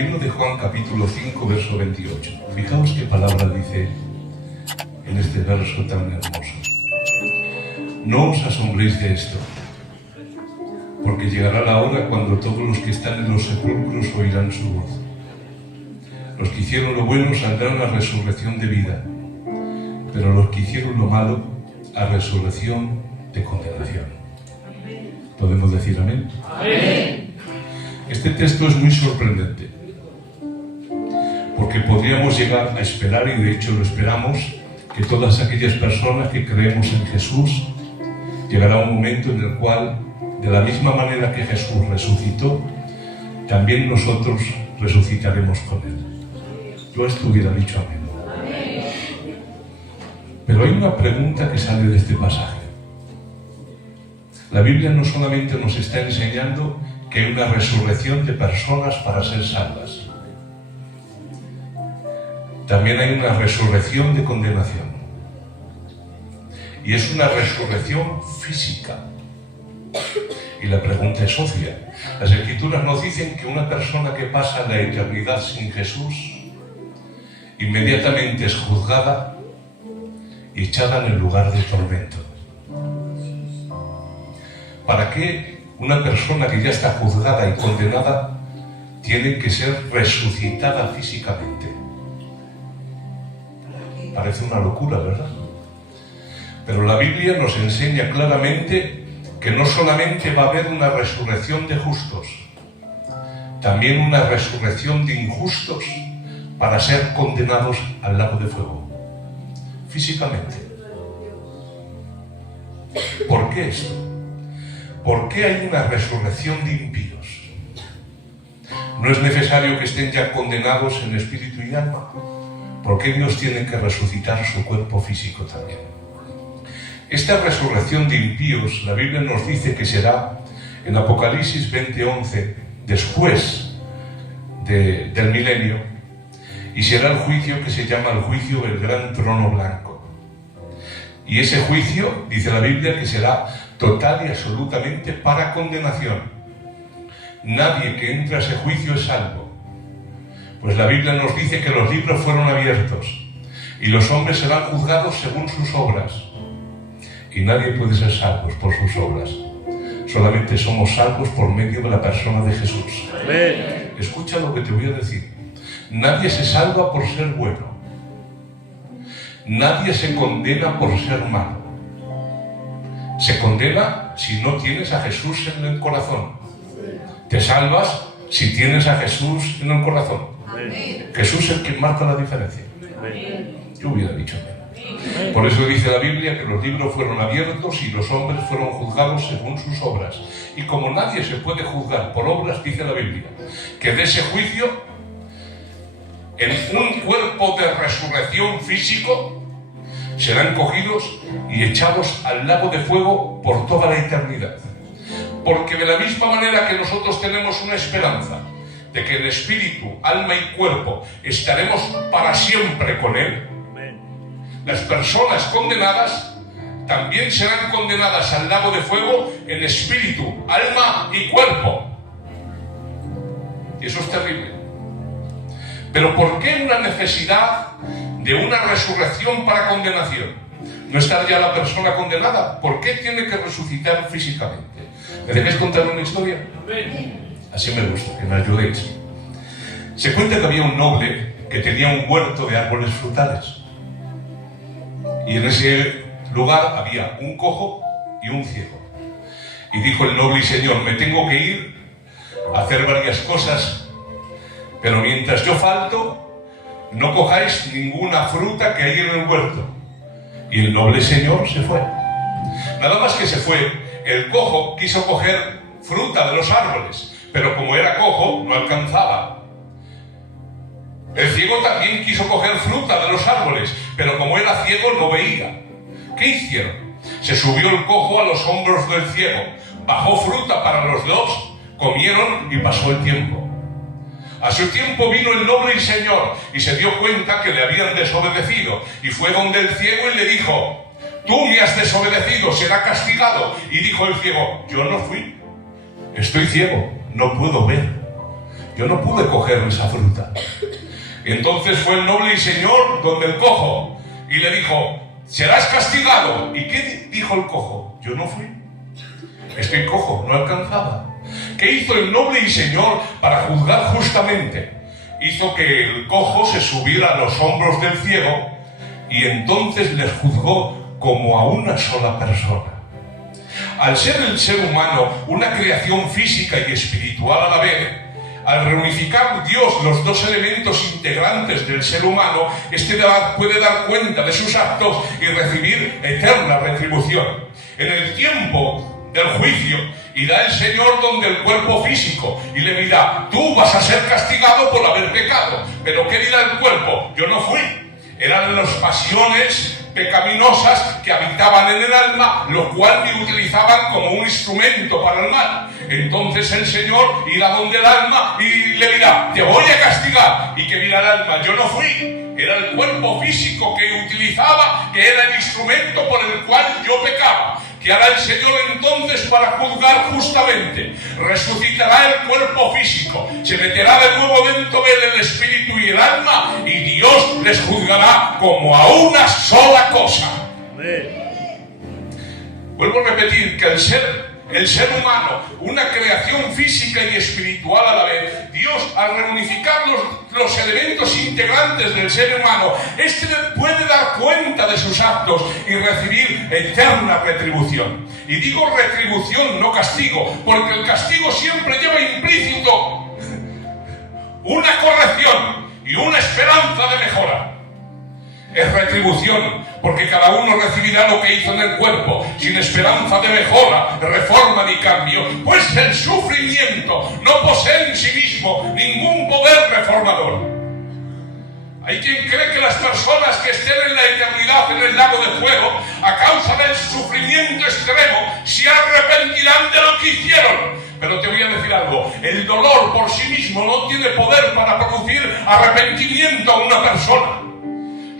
Libro de Juan, capítulo 5, verso 28. Fijaos qué palabra dice en este verso tan hermoso. No os asombréis de esto, porque llegará la hora cuando todos los que están en los sepulcros oirán su voz. Los que hicieron lo bueno saldrán a resurrección de vida, pero los que hicieron lo malo a resurrección de condenación. ¿Podemos decir amén? Amén. Este texto es muy sorprendente, porque podríamos llegar a esperar, y de hecho lo esperamos, que todas aquellas personas que creemos en Jesús, llegará un momento en el cual, de la misma manera que Jesús resucitó, también nosotros resucitaremos con Él. Yo esto hubiera dicho amén. Pero hay una pregunta que sale de este pasaje. La Biblia no solamente nos está enseñando que hay una resurrección de personas para ser salvas, también hay una resurrección de condenación. Y es una resurrección física. Y la pregunta es obvia. Las Escrituras nos dicen que una persona que pasa la eternidad sin Jesús inmediatamente es juzgada y echada en el lugar de tormento. ¿Para qué una persona que ya está juzgada y condenada tiene que ser resucitada físicamente? Parece una locura, ¿verdad? Pero la Biblia nos enseña claramente que no solamente va a haber una resurrección de justos, también una resurrección de injustos para ser condenados al lago de fuego, físicamente. ¿Por qué esto? ¿Por qué hay una resurrección de impíos? ¿No es necesario que estén ya condenados en espíritu y alma? ¿Por qué Dios tiene que resucitar su cuerpo físico también? Esta resurrección de impíos, la Biblia nos dice que será en Apocalipsis 20:11, después del milenio, y será el juicio que se llama el juicio del gran trono blanco. Y ese juicio, dice la Biblia, que será total y absolutamente para condenación. Nadie que entre a ese juicio es salvo. Pues la Biblia nos dice que los libros fueron abiertos y los hombres serán juzgados según sus obras. Y nadie puede ser salvo por sus obras. Solamente somos salvos por medio de la persona de Jesús. Amén. Escucha lo que te voy a decir. Nadie se salva por ser bueno. Nadie se condena por ser malo. Se condena si no tienes a Jesús en el corazón. Te salvas si tienes a Jesús en el corazón. Amén. Jesús es el que marca la diferencia. Amén. Yo hubiera dicho amén. Por eso dice la Biblia que los libros fueron abiertos y los hombres fueron juzgados según sus obras. Y como nadie se puede juzgar por obras, dice la Biblia, que de ese juicio, en un cuerpo de resurrección físico, serán cogidos y echados al lago de fuego por toda la eternidad. Porque de la misma manera que nosotros tenemos una esperanza de que en espíritu, alma y cuerpo estaremos para siempre con Él, las personas condenadas también serán condenadas al lago de fuego en espíritu, alma y cuerpo. Y eso es terrible. Pero ¿por qué una necesidad de una resurrección para condenación? ¿No está ya la persona condenada? ¿Por qué tiene que resucitar físicamente? ¿Me debéis contar una historia? Así me gusta, que me ayudéis. Se cuenta que había un noble que tenía un huerto de árboles frutales. Y en ese lugar había un cojo y un ciego. Y dijo el noble: Señor, me tengo que ir a hacer varias cosas, pero mientras yo falto, no cojáis ninguna fruta que hay en el huerto. Y el noble señor se fue. Nada más que se fue, el cojo quiso coger fruta de los árboles, pero como era cojo, no alcanzaba. El ciego también quiso coger fruta de los árboles, pero como era ciego, no veía. ¿Qué hicieron? Se subió el cojo a los hombros del ciego, bajó fruta para los dos, comieron y pasó el tiempo. A su tiempo vino el noble y señor y se dio cuenta que le habían desobedecido, y fue donde el ciego y le dijo: tú me has desobedecido, será castigado. Y dijo el ciego: yo no fui, estoy ciego, no puedo ver. Yo no pude coger esa fruta. Entonces fue el noble y señor donde el cojo y le dijo: serás castigado. ¿Y qué dijo el cojo? Yo no fui. Estoy cojo, no alcanzaba. ¿Qué hizo el noble y señor para juzgar justamente? Hizo que el cojo se subiera a los hombros del ciego y entonces les juzgó como a una sola persona. Al ser el ser humano una creación física y espiritual a la vez, al reunificar Dios los dos elementos integrantes del ser humano, este puede dar cuenta de sus actos y recibir eterna retribución. En el tiempo del juicio irá el Señor donde el cuerpo físico y le dirá: tú vas a ser castigado por haber pecado. Pero ¿qué dirá el cuerpo? Yo no fui. Eran las pasiones pecaminosas que habitaban en el alma, lo cual me utilizaban como un instrumento para el mal. Entonces el Señor irá donde el alma y le dirá: te voy a castigar. ¿Y qué dirá el alma? Yo no fui. Era el cuerpo físico que utilizaba, que era el instrumento por el cual yo pecaba. ¿Qué hará el Señor entonces para juzgar justamente? Resucitará el cuerpo físico, se meterá de nuevo dentro de él el espíritu y el alma, y Dios les juzgará como a una sola cosa. Vuelvo a repetir que el ser humano, una creación física y espiritual a la vez, Dios, al reunificar los elementos integrantes del ser humano, este puede dar cuenta de sus actos y recibir eterna retribución. Y digo retribución, no castigo, porque el castigo siempre lleva implícito una corrección y una esperanza de mejora. Es retribución, porque cada uno recibirá lo que hizo en el cuerpo, sin esperanza de mejora, de reforma ni cambio, pues el sufrimiento no posee en sí mismo ningún poder reformador. Hay quien cree que las personas que estén en la eternidad en el lago de fuego, a causa del sufrimiento extremo, se arrepentirán de lo que hicieron. Pero te voy a decir algo: el dolor por sí mismo no tiene poder para producir arrepentimiento a una persona.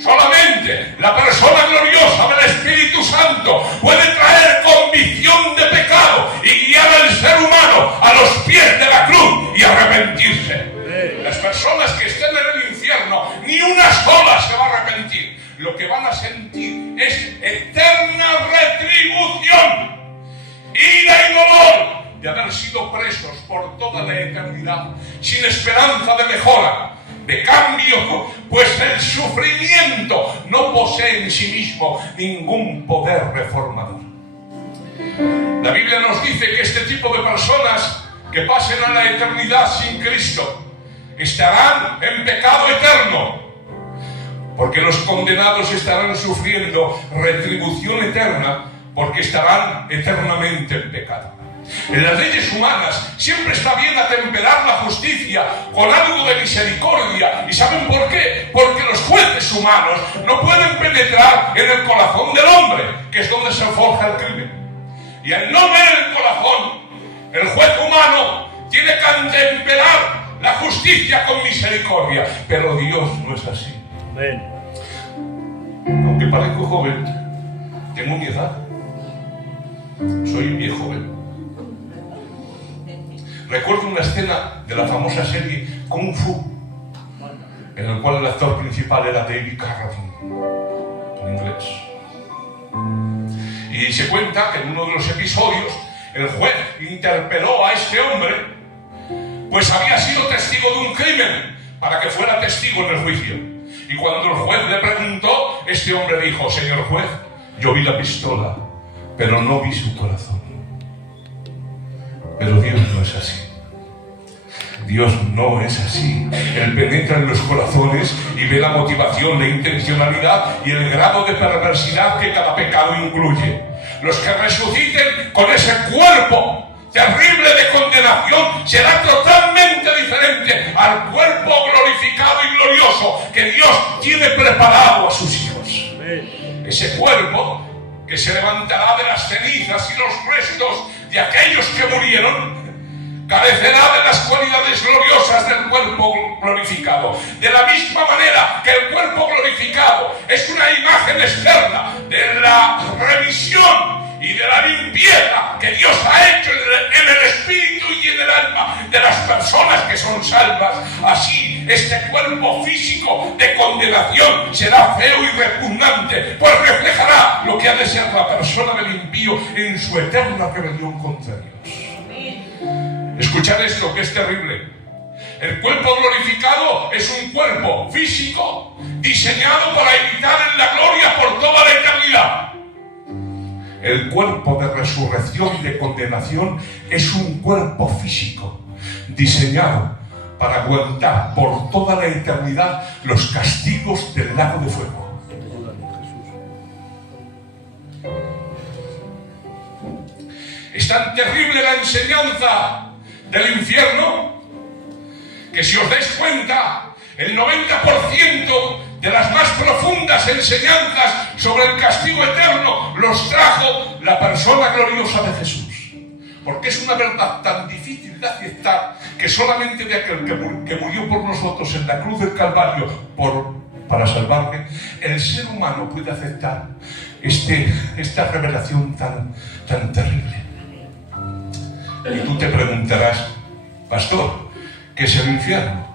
Solamente la persona gloriosa del Espíritu Santo puede traer convicción de pecado y guiar al ser humano a los pies de la cruz y arrepentirse. Las personas que estén en el infierno, ni una sola se va a arrepentir. Lo que van a sentir es eterna retribución, ira y dolor de haber sido presos por toda la eternidad, sin esperanza de mejora, de cambio, pues el sufrimiento no posee en sí mismo ningún poder reformador. La Biblia nos dice que este tipo de personas que pasen a la eternidad sin Cristo estarán en pecado eterno, porque los condenados estarán sufriendo retribución eterna, porque estarán eternamente en pecado. En las leyes humanas siempre está bien atemperar la justicia con algo de misericordia. ¿Y saben por qué? Porque los jueces humanos no pueden penetrar en el corazón del hombre, que es donde se forja el crimen. Y al no ver el corazón, el juez humano tiene que atemperar la justicia con misericordia. Pero Dios no es así. Amén. Aunque parezco joven, tengo mi edad. Soy viejo joven. Recuerdo una escena de la famosa serie Kung Fu, en el cual el actor principal era David Carradine, en inglés. Y se cuenta que en uno de los episodios el juez interpeló a este hombre, pues había sido testigo de un crimen, para que fuera testigo en el juicio. Y cuando el juez le preguntó, este hombre dijo: señor juez, yo vi la pistola, pero no vi su corazón. Pero Dios no es así. Dios no es así. Él penetra en los corazones y ve la motivación, la intencionalidad y el grado de perversidad que cada pecado incluye. Los que resuciten con ese cuerpo terrible de condenación será totalmente diferente al cuerpo glorificado y glorioso que Dios tiene preparado a sus hijos. Ese cuerpo que se levantará de las cenizas y los restos de aquellos que murieron, carecerá de las cualidades gloriosas del cuerpo glorificado. De la misma manera que el cuerpo glorificado es una imagen externa de la remisión y de la limpieza que Dios ha hecho en el espíritu y en el alma de las personas que son salvas, así este cuerpo físico de condenación será feo y repugnante, pues reflejará lo que ha de ser la persona del impío en su eterna rebelión contra Dios. Escuchad esto, que es terrible. El cuerpo glorificado es un cuerpo físico diseñado para evitar en la gloria por toda la eternidad. El cuerpo de resurrección de condenación es un cuerpo físico diseñado para aguantar por toda la eternidad los castigos del lago de fuego. Es tan terrible la enseñanza del infierno que, si os dais cuenta, el 90% de las más profundas enseñanzas sobre el castigo eterno los trajo la persona gloriosa de Jesús. Porque es una verdad tan difícil de aceptar que solamente de aquel que murió por nosotros en la cruz del Calvario para salvarme, el ser humano puede aceptar esta revelación tan terrible. Y tú te preguntarás, pastor, ¿qué es el infierno?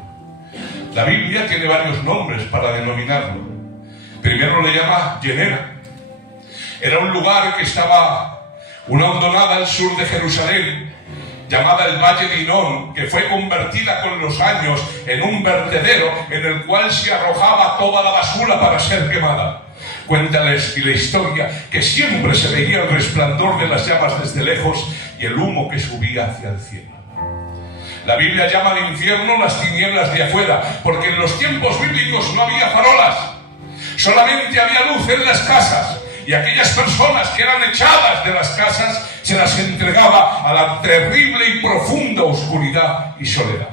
La Biblia tiene varios nombres para denominarlo. Primero le llama Genera. Era un lugar que estaba una hondonada al sur de Jerusalén, llamada el Valle de Hinón, que fue convertida con los años en un vertedero en el cual se arrojaba toda la basura para ser quemada. Cuenta la historia que siempre se veía el resplandor de las llamas desde lejos y el humo que subía hacia el cielo. La Biblia llama al infierno las tinieblas de afuera, porque en los tiempos bíblicos no había farolas, solamente había luz en las casas, y aquellas personas que eran echadas de las casas se las entregaba a la terrible y profunda oscuridad y soledad.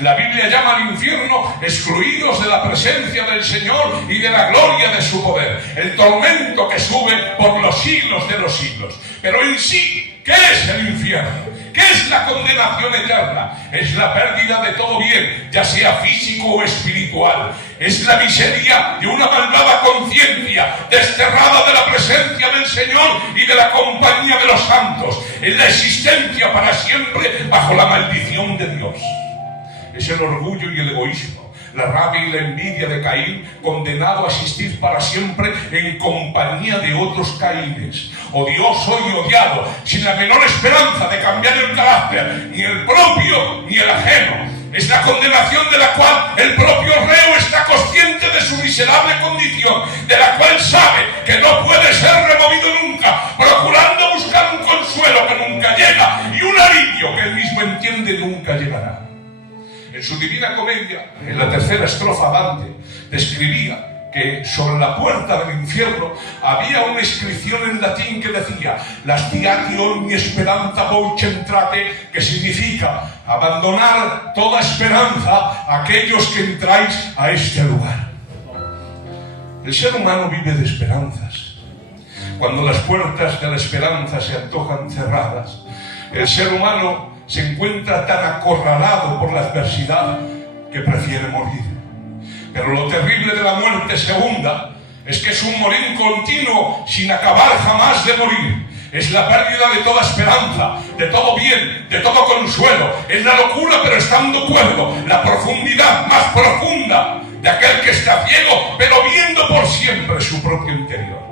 La Biblia llama al infierno excluidos de la presencia del Señor y de la gloria de su poder, el tormento que sube por los siglos de los siglos. Pero en sí, ¿qué es el infierno? ¿Qué es la condenación eterna? Es la pérdida de todo bien, ya sea físico o espiritual. Es la miseria de una malvada conciencia, desterrada de la presencia del Señor y de la compañía de los santos. Es la existencia para siempre bajo la maldición de Dios. Es el orgullo y el egoísmo, la rabia y la envidia de Caín, condenado a existir para siempre en compañía de otros Caínes, odioso y odiado, sin la menor esperanza de cambiar el carácter, ni el propio ni el ajeno. Es la condenación de la cual el propio reo está consciente de su miserable condición, de la cual sabe que no puede ser removido nunca, procurando buscar un consuelo que nunca llega y un alivio que él mismo entiende nunca llegará. En su Divina Comedia, en la tercera estrofa, Dante describía que sobre la puerta del infierno había una inscripción en latín que decía «Lastiati ogni speranza voi centrate», que significa abandonar toda esperanza a aquellos que entráis a este lugar. El ser humano vive de esperanzas. Cuando las puertas de la esperanza se antojan cerradas, el ser humano se encuentra tan acorralado por la adversidad que prefiere morir. Pero lo terrible de la muerte segunda es que es un morir continuo sin acabar jamás de morir. Es la pérdida de toda esperanza, de todo bien, de todo consuelo. Es la locura pero estando cuerdo, la profundidad más profunda de aquel que está ciego pero viendo por siempre su propio interior.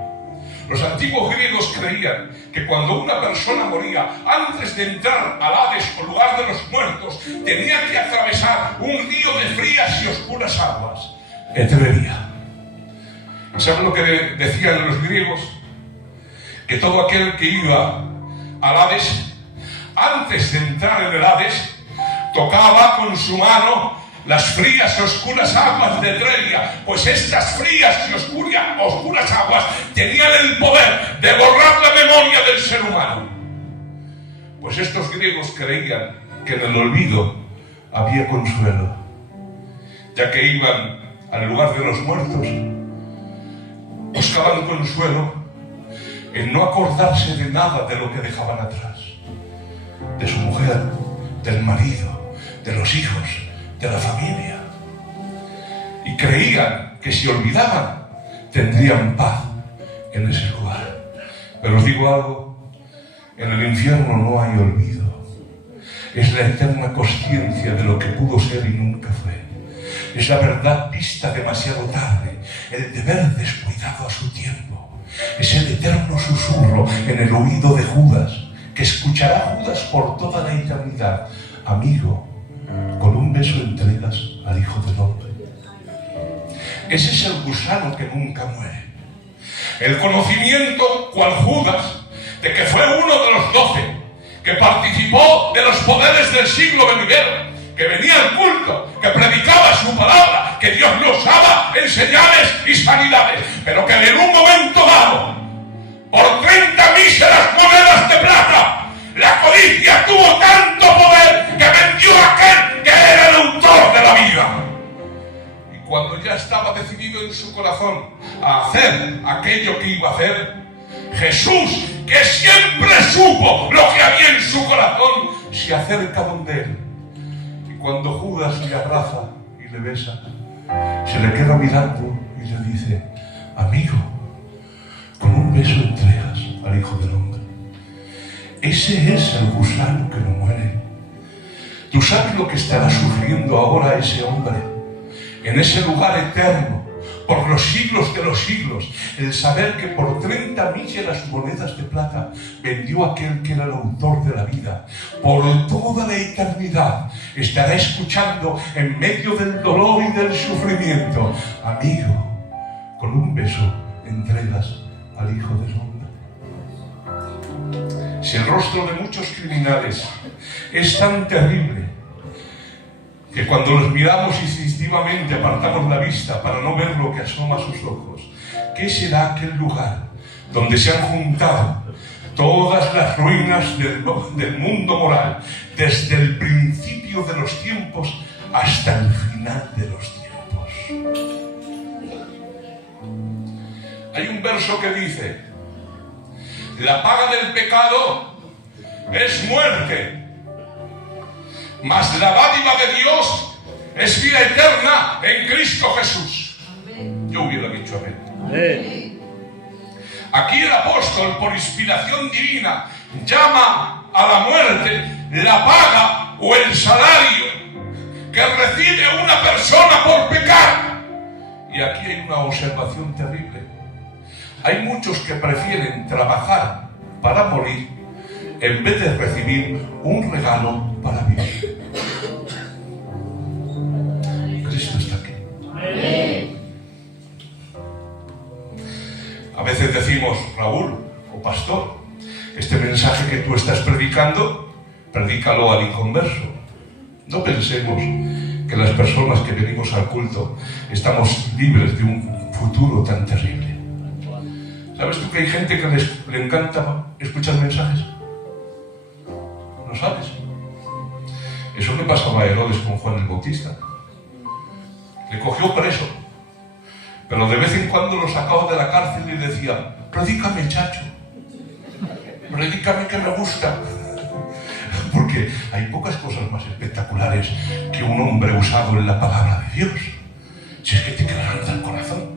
Los antiguos griegos creían que cuando una persona moría, antes de entrar al Hades o lugar de los muertos, tenía que atravesar un río de frías y oscuras aguas, Eteria. ¿Saben lo que decían los griegos? Que todo aquel que iba al Hades, antes de entrar en el Hades, tocaba con su mano las frías y oscuras aguas de Eteria, pues estas frías y oscuras aguas tenían el poder de borrar la memoria del ser humano. Pues estos griegos creían que en el olvido había consuelo, ya que iban al lugar de los muertos, buscaban consuelo en no acordarse de nada de lo que dejaban atrás, de su mujer, del marido, de los hijos, de la familia, y creían que si olvidaban tendrían paz en ese lugar. Pero os digo algo, En el infierno no hay olvido. Es la eterna consciencia de lo que pudo ser y nunca fue. Es la verdad vista demasiado tarde, el deber descuidado a su tiempo. Es el eterno susurro en el oído de Judas, que escuchará Judas por toda la eternidad. Amigo, con un beso entregas al Hijo del Hombre. Ese es el gusano que nunca muere. El conocimiento, cual Judas, de que fue uno de los 12, que participó de los poderes del siglo venidero, que venía al culto, que predicaba su palabra, que Dios lo usaba en señales y sanidades, pero que en un momento dado, por 30 míseras monedas de plata, la codicia tuvo tanto poder que vendió a aquel que era el autor de la vida. Y cuando ya estaba decidido en su corazón a hacer aquello que iba a hacer, Jesús, que siempre supo lo que había en su corazón, se acerca donde él. Y cuando Judas le abraza y le besa, se le queda mirando y le dice: amigo, con un beso entregas al Hijo del Hombre. Ese es el gusano que no muere. Tú sabes lo que estará sufriendo ahora ese hombre en ese lugar eterno, por los siglos de los siglos, el saber que por 30 míseras monedas de plata vendió a aquel que era el autor de la vida. Por toda la eternidad estará escuchando en medio del dolor y del sufrimiento: amigo, con un beso entregas al Hijo del Hombre. Si el rostro de muchos criminales es tan terrible que cuando los miramos instintivamente apartamos la vista para no ver lo que asoma a sus ojos, ¿qué será aquel lugar donde se han juntado todas las ruinas del mundo moral, desde el principio de los tiempos hasta el final de los tiempos? Hay un verso que dice: la paga del pecado es muerte, mas la dádiva de Dios es vida eterna en Cristo Jesús. Yo hubiera dicho amén. Aquí el apóstol, por inspiración divina, llama a la muerte la paga o el salario que recibe una persona por pecar. Y aquí hay una observación terrible. Hay muchos que prefieren trabajar para morir en vez de recibir un regalo para vivir. Cristo está aquí. A veces decimos: Raúl o pastor, este mensaje que tú estás predicando, predícalo al inconverso. No pensemos que las personas que venimos al culto estamos libres de un futuro tan terrible. ¿Sabes tú que hay gente que le encanta escuchar mensajes? ¿Lo sabes? Eso le pasaba a Herodes con Juan el Bautista. Le cogió preso, pero de vez en cuando lo sacaba de la cárcel y decía: predícame, chacho, predícame, que me gusta. Porque hay pocas cosas más espectaculares que un hombre usado en la palabra de Dios. Si es que te quebranta el corazón.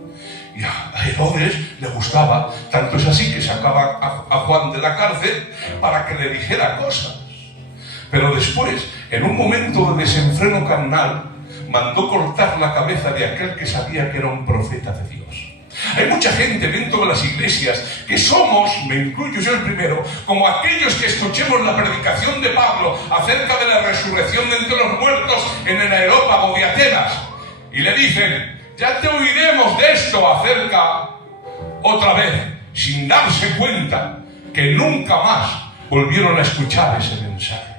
Y a Herodes le gustaba, tanto es así que sacaba a Juan de la cárcel para que le dijera cosas. Pero después, en un momento de desenfreno carnal, mandó cortar la cabeza de aquel que sabía que era un profeta de Dios. Hay mucha gente dentro de las iglesias que somos, me incluyo yo el primero, como aquellos que escuchemos la predicación de Pablo acerca de la resurrección de entre los muertos en el Areópago de Atenas, y le dicen: ya te oiremos de esto acerca otra vez, sin darse cuenta que nunca más volvieron a escuchar ese mensaje.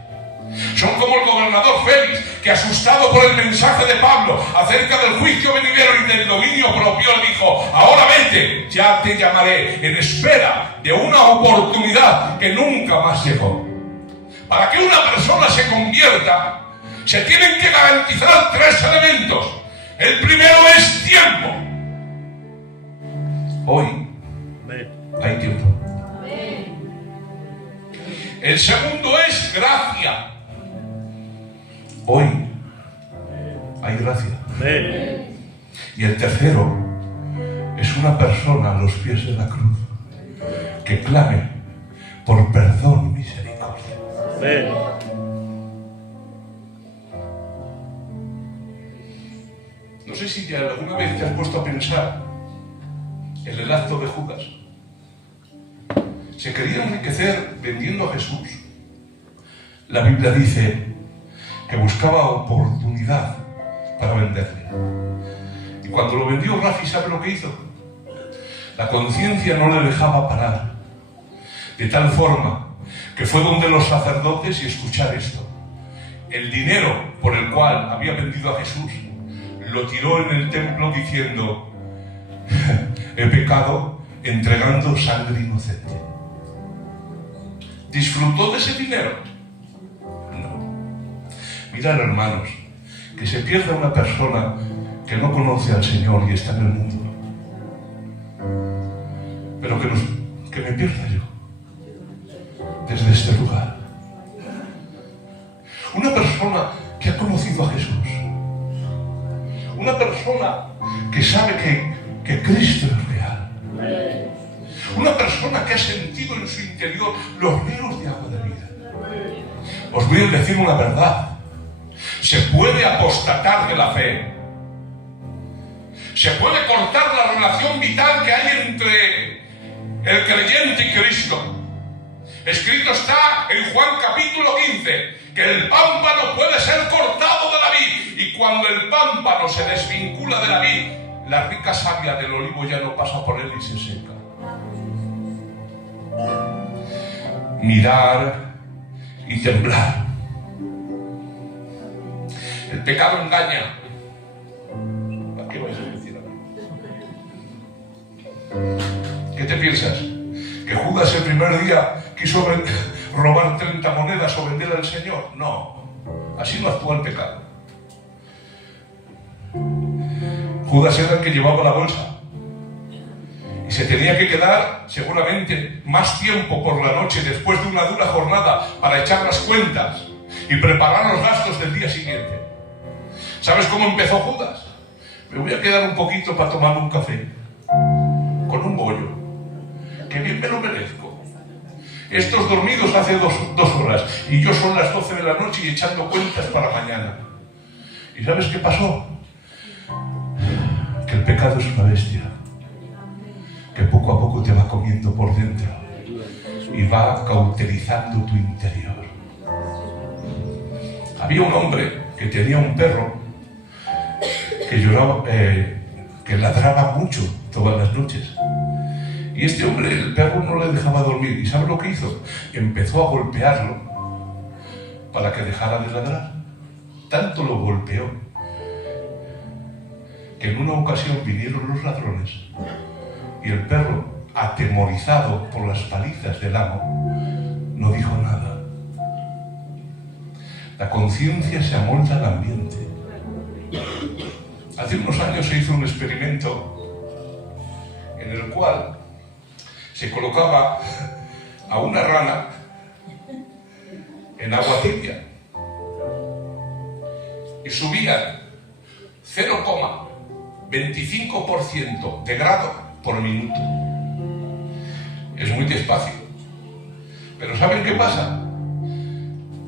Son como el gobernador Félix, que asustado por el mensaje de Pablo acerca del juicio venidero y del dominio propio, le dijo: ahora vete, ya te llamaré, en espera de una oportunidad que nunca más llegó. Para que una persona se convierta, se tienen que garantizar 3 elementos. El primero es tiempo. Hoy hay tiempo. El segundo es gracia. Hoy hay gracia. Y el tercero es una persona a los pies de la cruz que clame por perdón y misericordia. Amén. No sé si ya alguna vez te has puesto a pensar en el acto de Judas. Se quería enriquecer vendiendo a Jesús. La Biblia dice que buscaba oportunidad para venderle. Y cuando lo vendió, Rafi, ¿sabe lo que hizo? La conciencia no le dejaba parar. De tal forma que fue donde los sacerdotes y escuchar esto. El dinero por el cual había vendido a Jesús lo tiró en el templo diciendo: he pecado entregando sangre inocente. ¿Disfrutó de ese dinero? No. Mirad, hermanos, que se pierda una persona que no conoce al Señor y está en el mundo. Pero que me pierda yo desde este lugar. Una persona que ha conocido a Jesús. Una persona que sabe que Cristo es real. Una persona que ha sentido en su interior los ríos de agua de vida. Os voy a decir una verdad. Se puede apostatar de la fe. Se puede cortar la relación vital que hay entre el creyente y Cristo. Escrito está en Juan capítulo 15 que el pámpano puede ser cortado de la vid, y cuando el pámpano se desvincula de la vid, la rica savia del olivo ya no pasa por él y se seca. Mirar y temblar. El pecado engaña. ¿A qué vais a decir a mí? ¿Qué te piensas? ¿Que Judas el primer día quiso robar 30 monedas o vender al Señor? No, así no actúa el pecado. Judas era el que llevaba la bolsa y se tenía que quedar seguramente más tiempo por la noche después de una dura jornada para echar las cuentas y preparar los gastos del día siguiente. ¿Sabes cómo empezó Judas? Me voy a quedar un poquito para tomar un café con un bollo, que bien me lo merezco. Estos dormidos hace dos horas y yo son las 12 de la noche y echando cuentas para mañana. ¿Y sabes qué pasó? Que el pecado es una bestia que poco a poco te va comiendo por dentro y va cauterizando tu interior. Había un hombre que tenía un perro que lloraba, que ladraba mucho todas las noches. Y este hombre, el perro no le dejaba dormir. ¿Y sabe lo que hizo? Empezó a golpearlo para que dejara de ladrar. Tanto lo golpeó que en una ocasión vinieron los ladrones y el perro, atemorizado por las palizas del amo, no dijo nada. La conciencia se amolda al ambiente. Hace unos años se hizo un experimento en el cual se colocaba a una rana en agua tibia y subían 0,25% de grado por minuto. Es muy despacio. Pero ¿saben qué pasa?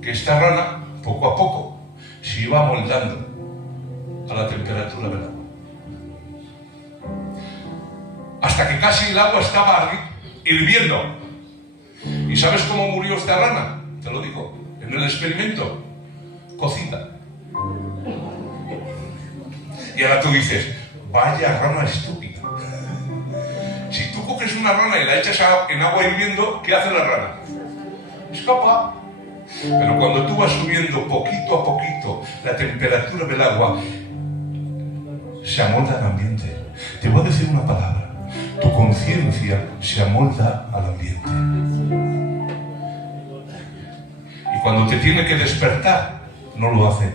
Que esta rana, poco a poco, se iba amoldando a la temperatura del agua. Hasta que casi el agua estaba hirviendo. ¿Y sabes cómo murió esta rana? Te lo digo, en el experimento, cocida. Y ahora tú dices, vaya rana estúpida. Si tú coges una rana y la echas en agua hirviendo, ¿qué hace la rana? Escapa. Pero cuando tú vas subiendo poquito a poquito la temperatura del agua, se amolda al ambiente. Te voy a decir una palabra. Tu conciencia se amolda al ambiente. Y cuando te tiene que despertar, no lo hace.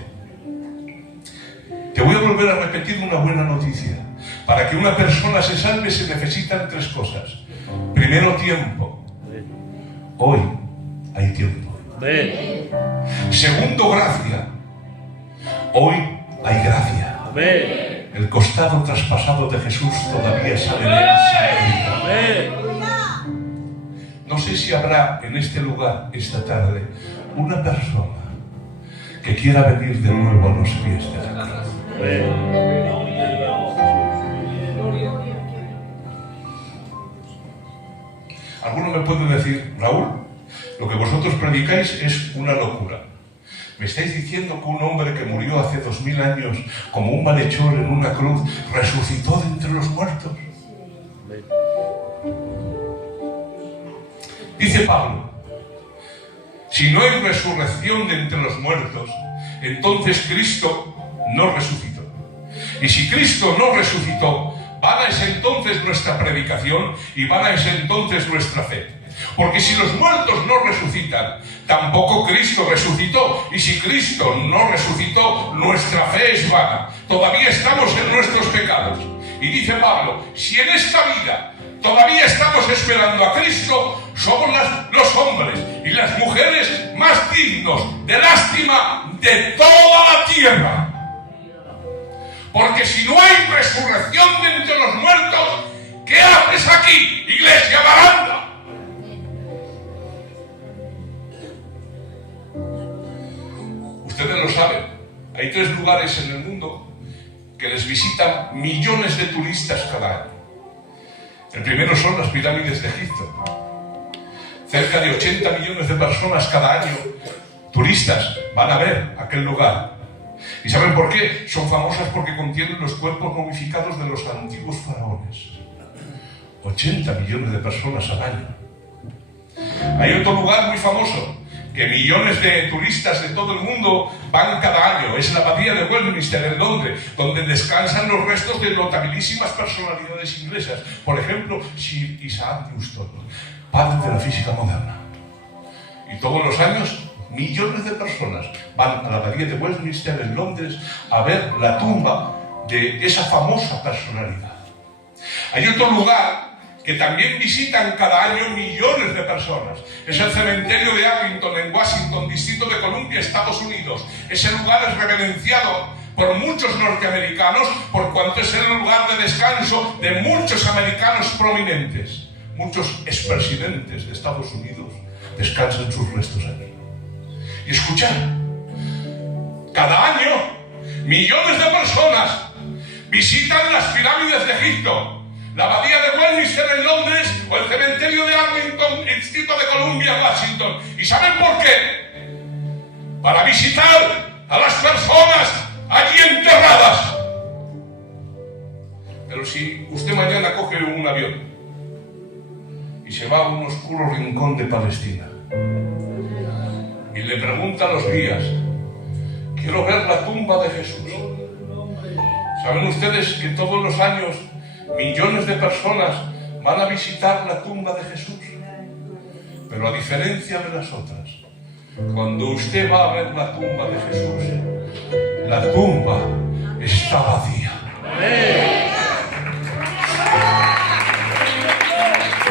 Te voy a volver a repetir una buena noticia. Para que una persona se salve se necesitan 3 cosas. Primero, tiempo. Hoy hay tiempo. Amén. Segundo, gracia. Hoy hay gracia. Amén. El costado traspasado de Jesús todavía sale de él. Amén. No sé si habrá en este lugar, esta tarde, una persona que quiera venir de nuevo a los pies de la cruz. Alguno me puede decir: Raúl, lo que vosotros predicáis es una locura. Me estáis diciendo que un hombre que murió hace 2000 años como un malhechor en una cruz resucitó de entre los muertos. Dice Pablo: si no hay resurrección de entre los muertos, entonces Cristo no resucitó. Y si Cristo no resucitó, vana es entonces nuestra predicación y vana es entonces nuestra fe. Porque si los muertos no resucitan, tampoco Cristo resucitó. Y si Cristo no resucitó, nuestra fe es vana. Todavía estamos en nuestros pecados. Y dice Pablo: si en esta vida todavía estamos esperando a Cristo, somos los hombres y las mujeres más dignos de lástima de toda la tierra. Porque si no hay resurrección de entre los muertos, ¿qué haces aquí, iglesia baranda? Ustedes lo saben, hay 3 lugares en el mundo que les visitan millones de turistas cada año. El primero son las pirámides de Egipto. Cerca de 80 millones de personas cada año, turistas, van a ver aquel lugar. ¿Y saben por qué? Son famosas porque contienen los cuerpos momificados de los antiguos faraones. 80 millones de personas al año. Hay otro lugar muy famoso que millones de turistas de todo el mundo van cada año. Es la abadía de Westminster en Londres, donde descansan los restos de notabilísimas personalidades inglesas. Por ejemplo, Sir Isaac Newton, padre de la física moderna. Y todos los años millones de personas van a la abadía de Westminster en Londres a ver la tumba de esa famosa personalidad. Hay otro lugar que también visitan cada año millones de personas. Es el cementerio de Arlington en Washington, Distrito de Columbia, Estados Unidos. Ese lugar es reverenciado por muchos norteamericanos por cuanto es el lugar de descanso de muchos americanos prominentes. Muchos expresidentes de Estados Unidos descansan sus restos allí. Y escuchad, cada año millones de personas visitan las pirámides de Egipto, la abadía de Westminster en Londres o el cementerio de Arlington, Distrito de Columbia, Washington. ¿Y saben por qué? Para visitar a las personas allí enterradas. Pero si usted mañana coge un avión y se va a un oscuro rincón de Palestina y le pregunta a los guías: quiero ver la tumba de Jesús. ¿Saben ustedes que todos los años millones de personas van a visitar la tumba de Jesús? Pero a diferencia de las otras, cuando usted va a ver la tumba de Jesús, la tumba está vacía.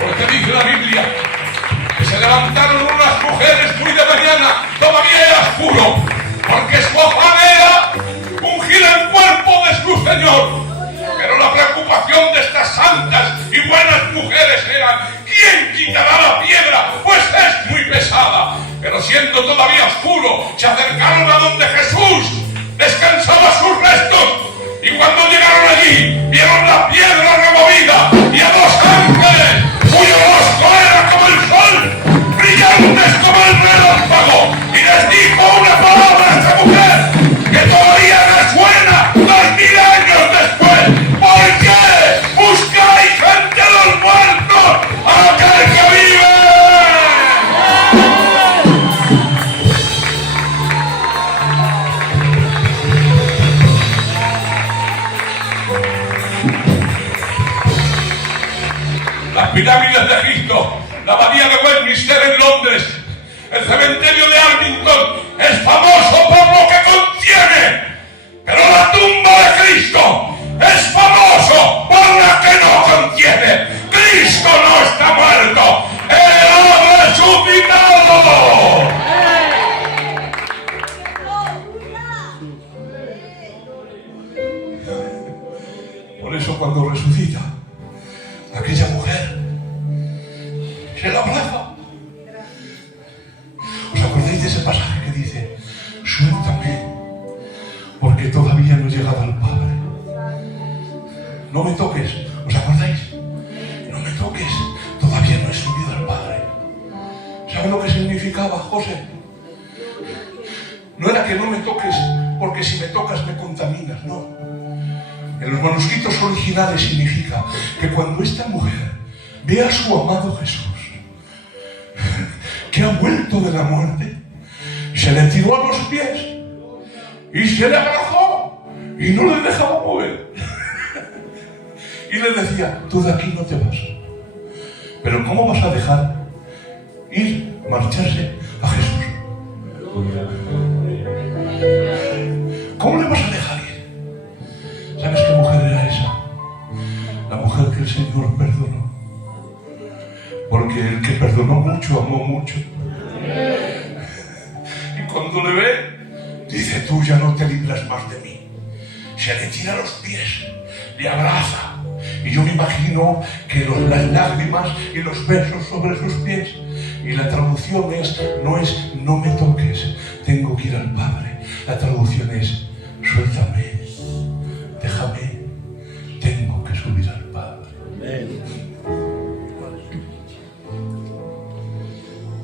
Porque dice la Biblia que se levantaron unas mujeres muy de mañana, todavía era oscuro, porque su afán era ungir el cuerpo de su Señor. Pero la preocupación de estas santas y buenas mujeres era: ¿quién quitará la piedra? Pues es muy pesada. Pero siendo todavía oscuro, se acercaron a donde Jesús descansaba sus restos. Y cuando llegaron allí, vieron la piedra removida y a 2 ángeles, cuyo rostro era como el sol, brillantes como el relámpago. Y les dijo una palabra a esta mujer que todavía resuena 2000 años después. ¿Por qué buscáis entre los muertos a aquel que vive? Las pirámides de Egipto, la abadía de Westminster en Londres, el cementerio de Arlington es famoso por lo que contiene, pero la tumba de Cristo es famoso por la que no contiene. Cristo no está muerto, Él ha resucitado. Por eso cuando resucita, aquella mujer se la abraza no me toques. ¿Os acordáis? No me toques, todavía no he subido al Padre. ¿Saben lo que significaba, José? No era que no me toques porque si me tocas me contaminas, no. En los manuscritos originales significa que cuando esta mujer ve a su amado Jesús, que ha vuelto de la muerte, se le tiró a los pies y se le abrazó y no le dejaba mover. Y le decía, tú de aquí no te vas. Pero ¿cómo vas a dejar ir, marcharse a Jesús? ¿Cómo le vas a dejar ir? ¿Sabes qué mujer era esa? La mujer que el Señor perdonó. Porque el que perdonó mucho, amó mucho. Y cuando le ve, dice, tú ya no te libras más de mí. Se le tira a los pies, le abraza. Y yo me imagino que las lágrimas y los besos sobre sus pies. Y la traducción no me toques, tengo que ir al Padre. La traducción es, suéltame, déjame, tengo que subir al Padre.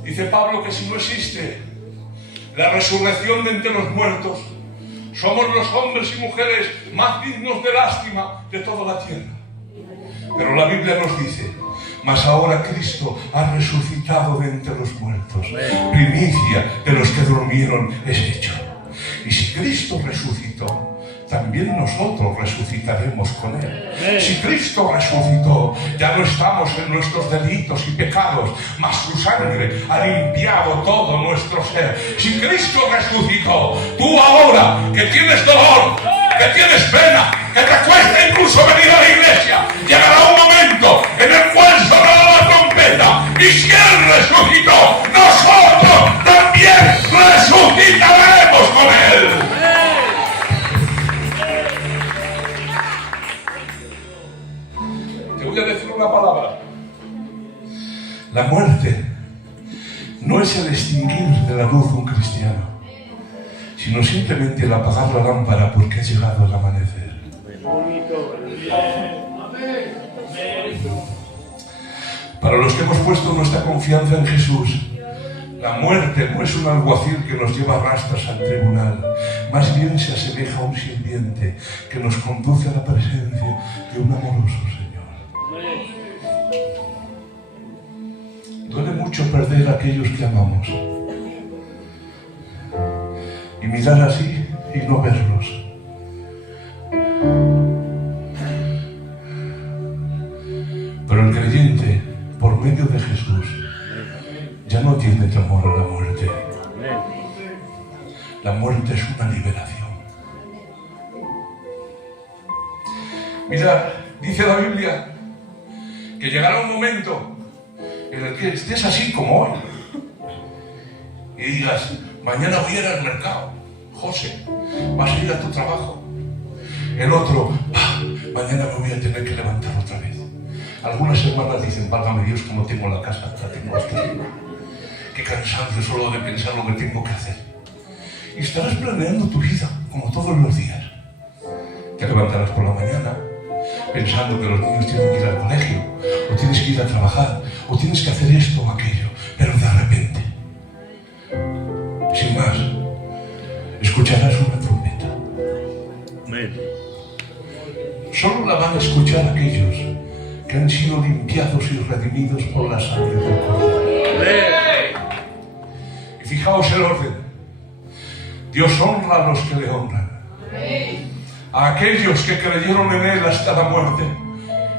Dice Pablo que si no existe la resurrección de entre los muertos, somos los hombres y mujeres más dignos de lástima de toda la tierra. Pero la Biblia nos dice, mas ahora Cristo ha resucitado de entre los muertos. Primicia de los que durmieron es hecho. Y si Cristo resucitó, también nosotros resucitaremos con Él. Si Cristo resucitó, ya no estamos en nuestros delitos y pecados, mas su sangre ha limpiado todo nuestro ser. Si Cristo resucitó, tú ahora que tienes dolor, que tienes pena, que te cuesta incluso venir a la iglesia, llegará un momento en el cual sonará la trompeta, y si Él resucitó, nosotros también resucitaremos con Él. Te voy a decir una palabra. La muerte no es el extinguir de la luz de un cristiano, sino simplemente el apagar la lámpara porque ha llegado el amanecer. Para los que hemos puesto nuestra confianza en Jesús, la muerte no es un alguacil que nos lleva a rastras al tribunal, más bien se asemeja a un sirviente que nos conduce a la presencia de un amoroso Señor. Duele mucho perder a aquellos que amamos y mirar así y no verlos. Pero el creyente, por medio de Jesús, ya no tiene temor a la muerte. La muerte es una liberación. Mira, dice la Biblia que llegará un momento en el que estés así como hoy y digas, mañana voy a ir al mercado. José, vas a ir a tu trabajo. El otro, mañana me voy a tener que levantar otra vez. Algunas hermanas dicen, válgame Dios, como tengo la casa, la tengo hasta arriba. Qué cansancio solo de pensar lo que tengo que hacer. Y estarás planeando tu vida, como todos los días. Te levantarás por la mañana, pensando que los niños tienen que ir al colegio, o tienes que ir a trabajar, o tienes que hacer esto o aquello, pero de repente, sin más, escucharás una trompeta. Solo la van a escuchar aquellos que han sido limpiados y redimidos por la sangre del Cordero. Y fijaos el orden. Dios honra a los que le honran. A aquellos que creyeron en Él hasta la muerte.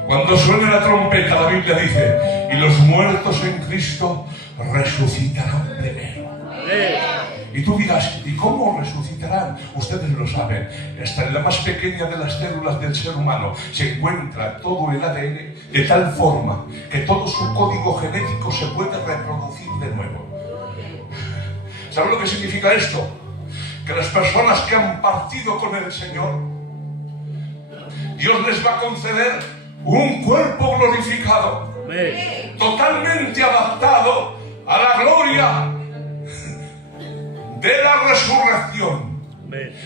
Cuando suene la trompeta, la Biblia dice, y los muertos en Cristo resucitarán primero. Y tú dirás, ¿y cómo resucitarán? Ustedes lo saben. Hasta en la más pequeña de las células del ser humano se encuentra todo el ADN de tal forma que todo su código genético se puede reproducir de nuevo. ¿Saben lo que significa esto? Que las personas que han partido con el Señor, Dios les va a conceder un cuerpo glorificado, totalmente adaptado a la gloria de la resurrección.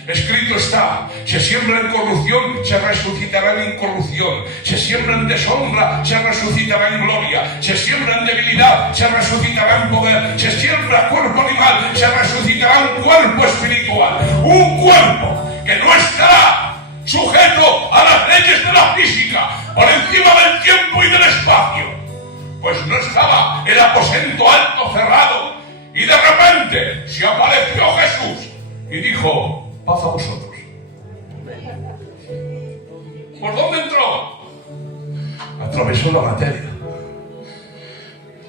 Escrito está, se siembra en corrupción, se resucitará en incorrupción. Se siembra en deshonra, se resucitará en gloria. Se siembra en debilidad, se resucitará en poder. Se siembra cuerpo animal, se resucitará un cuerpo espiritual. Un cuerpo que no está sujeto a las leyes de la física, por encima del tiempo y del espacio. Pues no estaba el aposento alto cerrado, y de repente se apareció Jesús y dijo: paz a vosotros. ¿Por dónde entró? Atravesó la materia.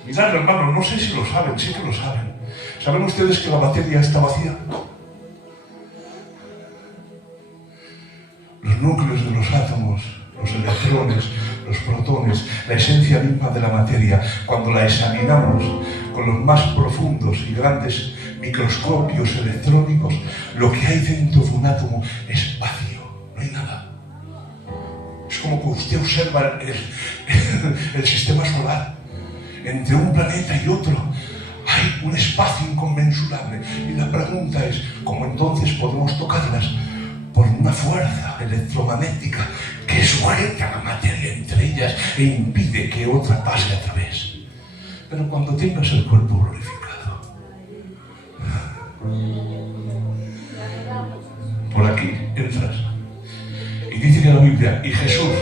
Mirad, hermanos, no sé si lo saben, sí que lo saben. ¿Saben ustedes que la materia está vacía? Los núcleos de los átomos, los electrones, los protones, la esencia misma de la materia, cuando la examinamos con los más profundos y grandes microscopios electrónicos, lo que hay dentro de un átomo es vacío, no hay nada. Es como que usted observa el sistema solar. Entre un planeta y otro hay un espacio inconmensurable, y la pregunta es: ¿cómo entonces podemos tocarlas? Por una fuerza electromagnética que sujeta la materia entre ellas e impide que otra pase a través. Pero cuando tengas el cuerpo glorificado, por aquí entras. Y dice que la Biblia, y Jesús,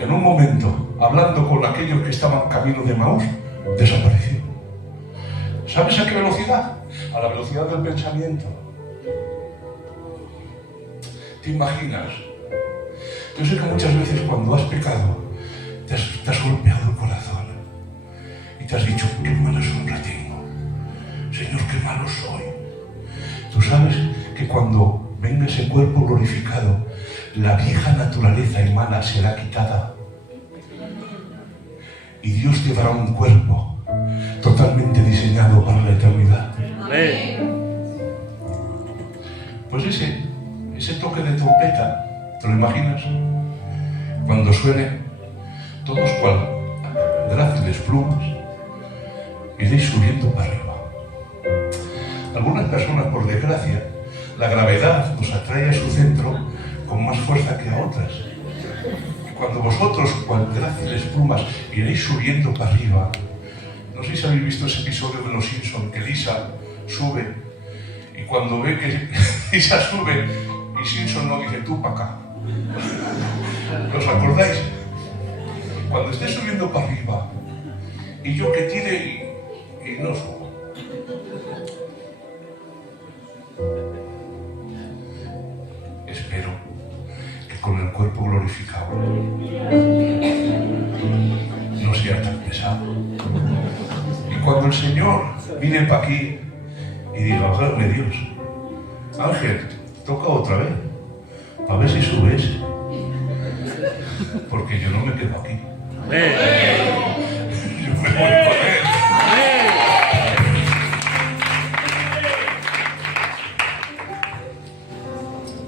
en un momento, hablando con aquellos que estaban camino de Emaús, desapareció. ¿Sabes a qué velocidad? A la velocidad del pensamiento. ¿Te imaginas? Yo sé que muchas veces cuando has pecado te has golpeado el corazón y te has dicho: qué mala sombra tengo, Señor, qué malo soy. Tú sabes que cuando venga ese cuerpo glorificado, la vieja naturaleza humana será quitada y Dios te dará un cuerpo totalmente diseñado para la eternidad. Pues ese toque de trompeta, ¿te lo imaginas? Cuando suene, todos cual gráciles plumas, iréis subiendo para arriba. Algunas personas, por desgracia, la gravedad nos atrae a su centro con más fuerza que a otras. Y cuando vosotros, cual gráciles plumas, iréis subiendo para arriba, no sé si habéis visto ese episodio de Los Simpson, que Lisa sube, y cuando ve que Lisa sube, y Simpson no dice: tú para acá. ¿Os acordáis? Cuando esté subiendo para arriba y yo que tire y no subo. Espero que con el cuerpo glorificado no sea tan pesado. Y cuando el Señor mire para aquí y diga: válgame Dios, Ángel, toca otra vez, a ver si sube ese. Porque yo no me quedo aquí. Yo me voy para él.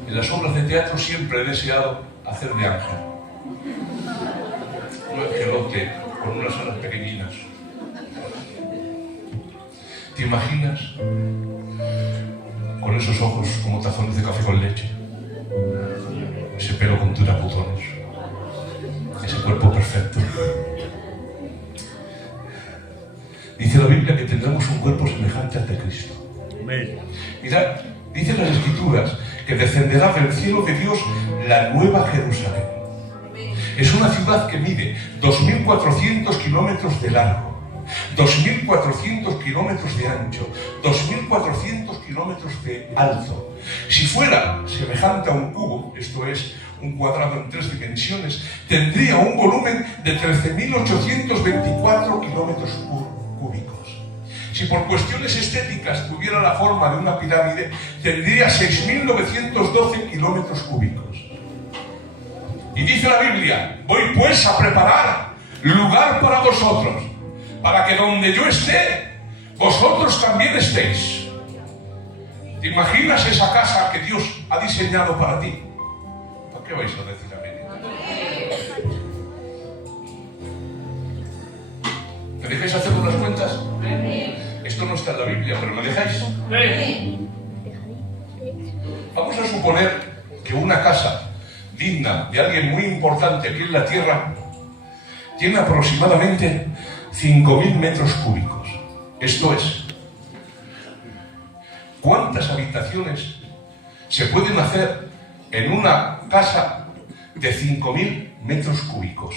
En las obras de teatro siempre he deseado hacer de ángel. Un angelote con unas alas pequeñinas. ¿Te imaginas? Con esos ojos como tazones de café con leche, ese pelo con tiraputones, ese cuerpo perfecto. Dice la Biblia que tendremos un cuerpo semejante al de Cristo. Mirad, dice las Escrituras que descenderá del cielo de Dios la nueva Jerusalén. Es una ciudad que mide 2.400 kilómetros de largo, 2.400 kilómetros de ancho, 2.400 kilómetros de alto. Si fuera semejante a un cubo, esto es, un cuadrado en 3 dimensiones, tendría un volumen de 13.824 kilómetros cúbicos. Si por cuestiones estéticas tuviera la forma de una pirámide, tendría 6.912 kilómetros cúbicos. Y dice la Biblia: voy pues a preparar lugar para vosotros, para que donde yo esté, vosotros también estéis. ¿Te imaginas esa casa que Dios ha diseñado para ti? ¿Para qué vais a decir amén? ¿Me dejáis hacer unas cuentas? Esto no está en la Biblia, pero ¿me dejáis? Vamos digna de alguien muy importante aquí en la tierra tiene aproximadamente 5.000 metros cúbicos. Esto es, ¿cuántas habitaciones se pueden hacer en una casa de 5.000 metros cúbicos?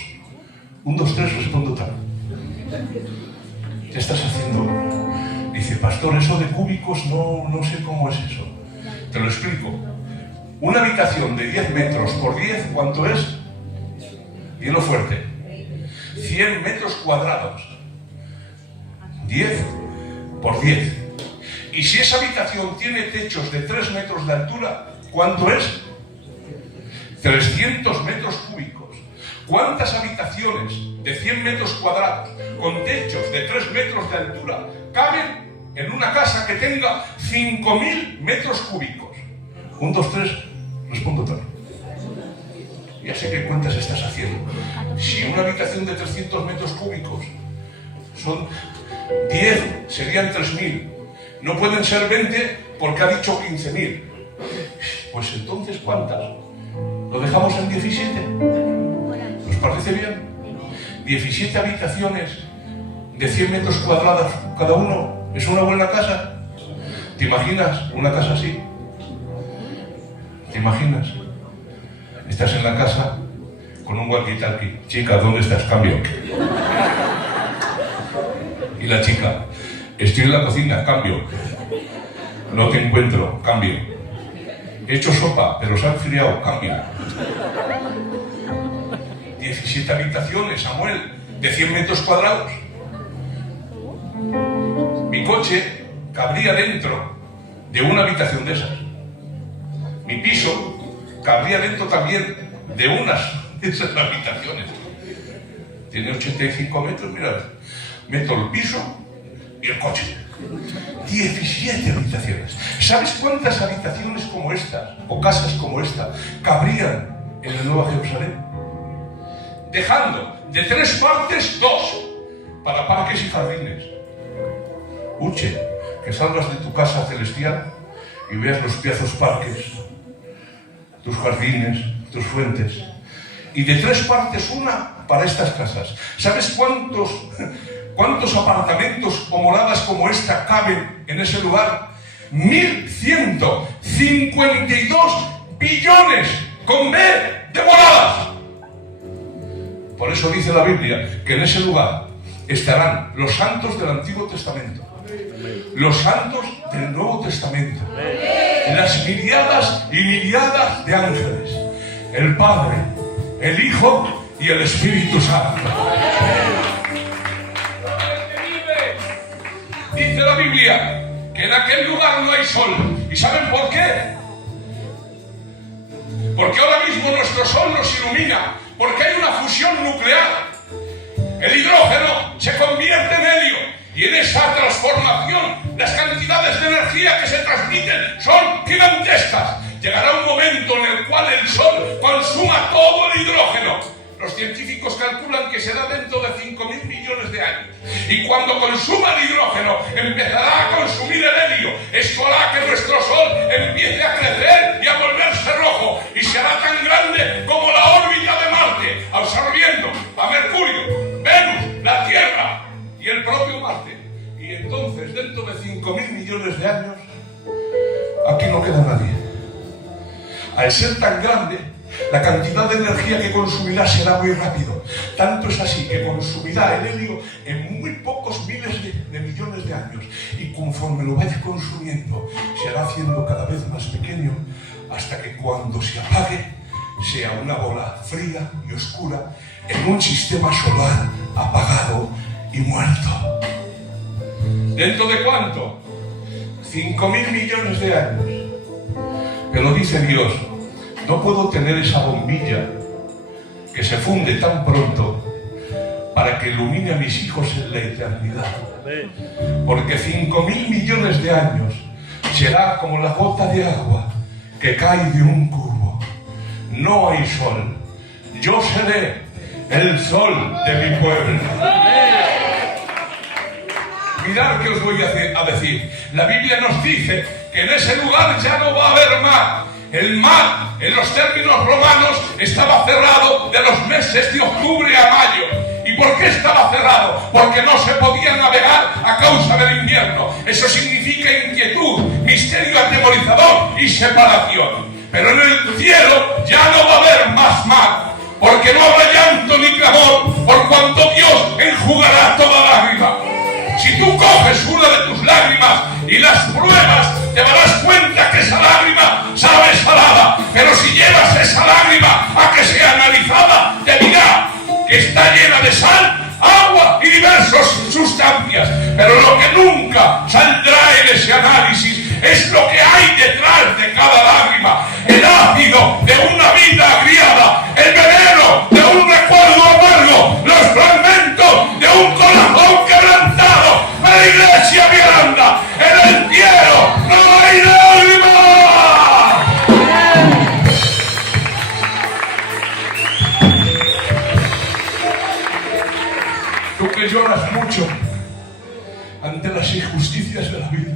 1, 2, 3, respondo tal. ¿Qué estás haciendo? Dice, pastor, eso de cúbicos no sé cómo es eso. Te lo explico. Una habitación de 10 metros por 10, ¿cuánto es? Dilo fuerte. 100 metros cuadrados. 10 por 10. Y si esa habitación tiene techos de 3 metros de altura, ¿cuánto es? 300 metros cúbicos. ¿Cuántas habitaciones de 100 metros cuadrados con techos de 3 metros de altura caben en una casa que tenga 5.000 metros cúbicos? 1, 2, 3, respondo todo. Ya sé qué cuentas estás haciendo. Si una habitación de 300 metros cúbicos son 10, serían 3.000. No pueden ser 20 porque ha dicho 15.000. Pues entonces, ¿cuántas? ¿Lo dejamos en 17? ¿Os parece bien? 17 habitaciones de 100 metros cuadrados cada uno. ¿Es una buena casa? ¿Te imaginas una casa así? ¿Te imaginas? Estás en la casa con un walkie-talkie. Chica, ¿dónde estás? Cambio. Y la chica, estoy en la cocina, cambio. No te encuentro, cambio. He hecho sopa, pero se ha enfriado, cambio. 17 habitaciones, Samuel, de 100 metros cuadrados. Mi coche cabría dentro de una habitación de esas. Mi piso cabría dentro también de unas de esas habitaciones. Tiene 85 metros, mira, meto el piso y el coche. 17 habitaciones. ¿Sabes cuántas habitaciones como estas, o casas como esta, cabrían en la Nueva Jerusalén? Dejando de 3 partes 2 para parques y jardines. Uche, que salgas de tu casa celestial y veas los piazos parques, tus jardines, tus fuentes. Y de 3 partes 1 para estas casas. ¿Sabes cuántos apartamentos o moradas como esta caben en ese lugar? 1.152 billones con B de moradas. Por eso dice la Biblia que en ese lugar estarán los santos del Antiguo Testamento, los santos del Nuevo Testamento, las miriadas y miriadas de ángeles, el Padre, el Hijo y el Espíritu Santo. Dice la Biblia que en aquel lugar no hay sol. ¿Y saben por qué? Porque ahora mismo nuestro sol nos ilumina, porque hay una fusión nuclear. El hidrógeno se convierte en helio y en esa transformación las cantidades de energía que se transmiten son gigantescas. Llegará un momento en el cual el sol consuma todo el hidrógeno. Los científicos calculan que será dentro de 5.000 millones de años. Y cuando consuma el hidrógeno, empezará a consumir el helio. Esto hará que nuestro sol empiece a crecer y a volverse rojo. Y será tan grande como la órbita de Marte, absorbiendo a Mercurio, Venus, la Tierra y el propio Marte. Y entonces, dentro de 5.000 millones de años, aquí no queda nadie. Al ser tan grande, la cantidad de energía que consumirá será muy rápido. Tanto es así que consumirá el helio en muy pocos miles de millones de años. Y conforme lo vaya consumiendo, se hará haciendo cada vez más pequeño, hasta que cuando se apague, sea una bola fría y oscura en un sistema solar apagado y muerto. ¿Dentro de cuánto? 5.000 millones de años. Pero dice Dios, no puedo tener esa bombilla que se funde tan pronto para que ilumine a mis hijos en la eternidad. Porque 5.000 millones de años será como la gota de agua que cae de un cubo. No hay sol. Yo seré el sol de mi pueblo. Mirad que os voy a decir. La Biblia nos dice que en ese lugar ya no va a haber mar. El mar, en los términos romanos, estaba cerrado de los meses de octubre a mayo. ¿Y por qué estaba cerrado? Porque no se podía navegar a causa del invierno. Eso significa inquietud, misterio atemorizador y separación. Pero en el cielo ya no va a haber más mar, porque no habrá llanto ni clamor, por cuanto Dios enjugará toda lágrima. Si tú coges una de tus lágrimas y las pruebas, te darás cuenta que esa lágrima sabe salada. Pero si llevas esa lágrima a que sea analizada, te dirá que está llena de sal, agua y diversas sustancias. Pero lo que nunca saldrá en ese análisis es lo que hay detrás de cada lágrima. El ácido de una vida agriada, el veneno de un recuerdo amargo, los fragmentos de un corazón quebrantado. ¡La iglesia Miranda! ¡En el cielo no hay lágrimas! Tú que lloras mucho ante las injusticias de la vida,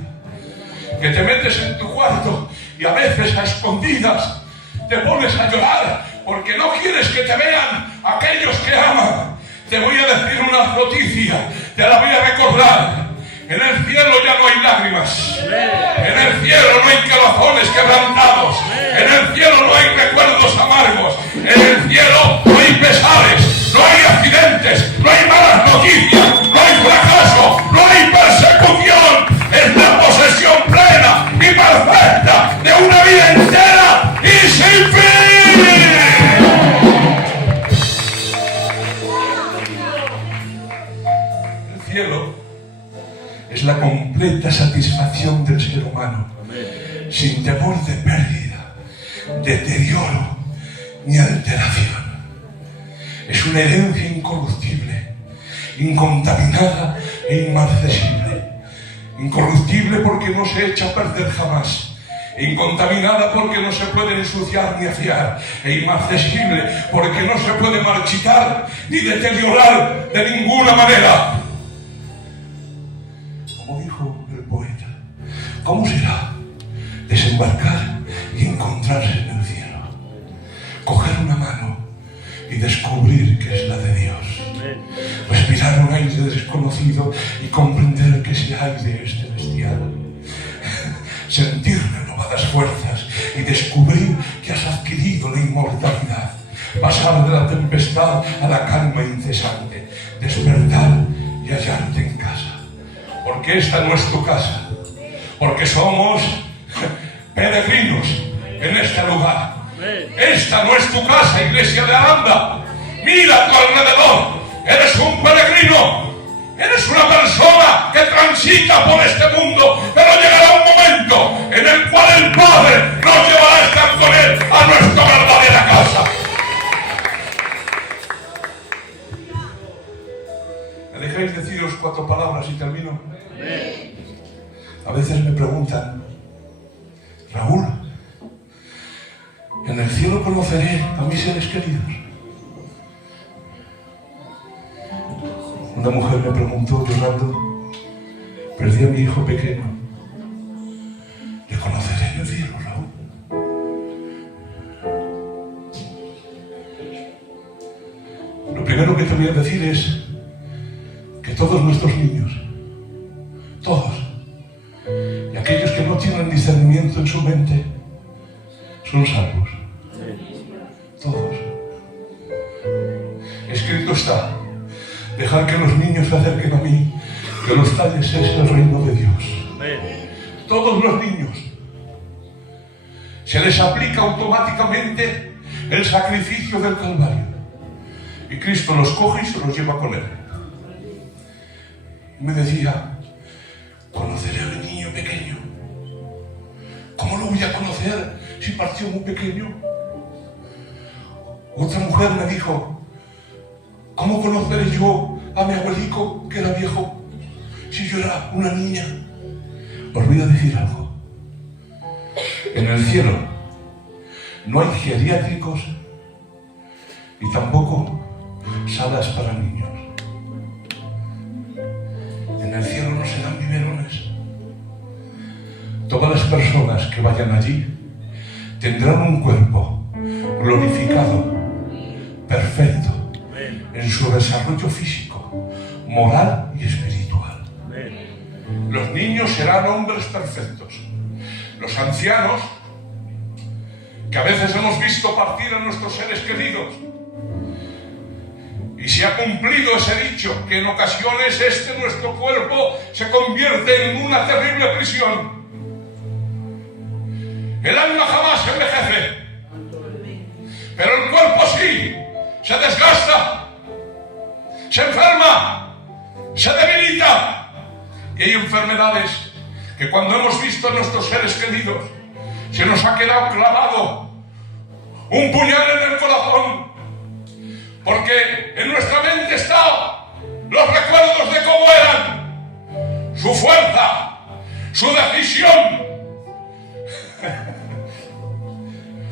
que te metes en tu cuarto y a veces a escondidas te pones a llorar porque no quieres que te vean aquellos que aman. Te voy a decir una noticia, te la voy a recordar. En el cielo ya no hay lágrimas. En el cielo no hay corazones quebrantados. En el cielo no hay recuerdos amargos. En el cielo no hay pesares, no hay accidentes, no hay malas noticias, no hay fracaso, no hay persecución. Es la posesión plena y perfecta de una vida entera y sin fin. El cielo es la completa satisfacción del ser humano, sin temor de pérdida, deterioro ni alteración. Es una herencia incorruptible, incontaminada e inmarcesible. Incorruptible porque no se echa a perder jamás. Incontaminada porque no se puede ensuciar ni afiar. E inmarcesible porque no se puede marchitar ni deteriorar de ninguna manera. Como dijo el poeta, ¿cómo será desembarcar y encontrarse en el cielo? Coger una mano y descubrir que es la de Dios. Respirar un aire desconocido y comprender que ese aire es celestial. Sentir renovadas fuerzas y descubrir que has adquirido la inmortalidad. Pasar de la tempestad a la calma incesante. Despertar y hallarte en casa. Porque esta no es tu casa. Porque somos peregrinos en este lugar. Esta no es tu casa, iglesia de Aranda. Mira a tu alrededor. Eres un peregrino. Eres una persona que transita por este mundo. Pero llegará un momento en el cual el Padre nos llevará a estar con Él a nuestra verdadera casa. ¿Me dejáis deciros 4 palabras y termino? A veces me preguntan, Raúl, ¿en el cielo conoceré a mis seres queridos? Una mujer me preguntó llorando, perdí a mi hijo pequeño. ¿Le conoceré en el cielo, Raúl? Lo primero que te voy a decir es que todos nuestros niños, todos, y aquellos que no tienen discernimiento en su mente, son salvos. Todos. Escrito está, dejar que los niños se acerquen a mí, que los tales es el reino de Dios. Todos los niños. Se les aplica automáticamente el sacrificio del Calvario. Y Cristo los coge y se los lleva con Él. Y me decía, ¿conoceré a mi niño pequeño? ¿Cómo lo voy a conocer si partió muy pequeño? Otra mujer me dijo, ¿cómo conoceré yo a mi abuelico que era viejo si yo era una niña? Os voy a decir algo. En el cielo no hay geriátricos y tampoco salas para niños. En el cielo no se dan biberones. Todas las personas que vayan allí tendrán un cuerpo glorificado, perfecto, en su desarrollo físico, moral y espiritual. Los niños serán hombres perfectos. Los ancianos, que a veces hemos visto partir a nuestros seres queridos, y se ha cumplido ese dicho, que en ocasiones nuestro cuerpo se convierte en una terrible prisión. El alma jamás envejece, pero el cuerpo sí, se desgasta, se enferma, se debilita. Y hay enfermedades que cuando hemos visto a nuestros seres queridos, se nos ha quedado clavado un puñal en el corazón, porque en nuestra mente están los recuerdos de cómo eran, su fuerza, su decisión,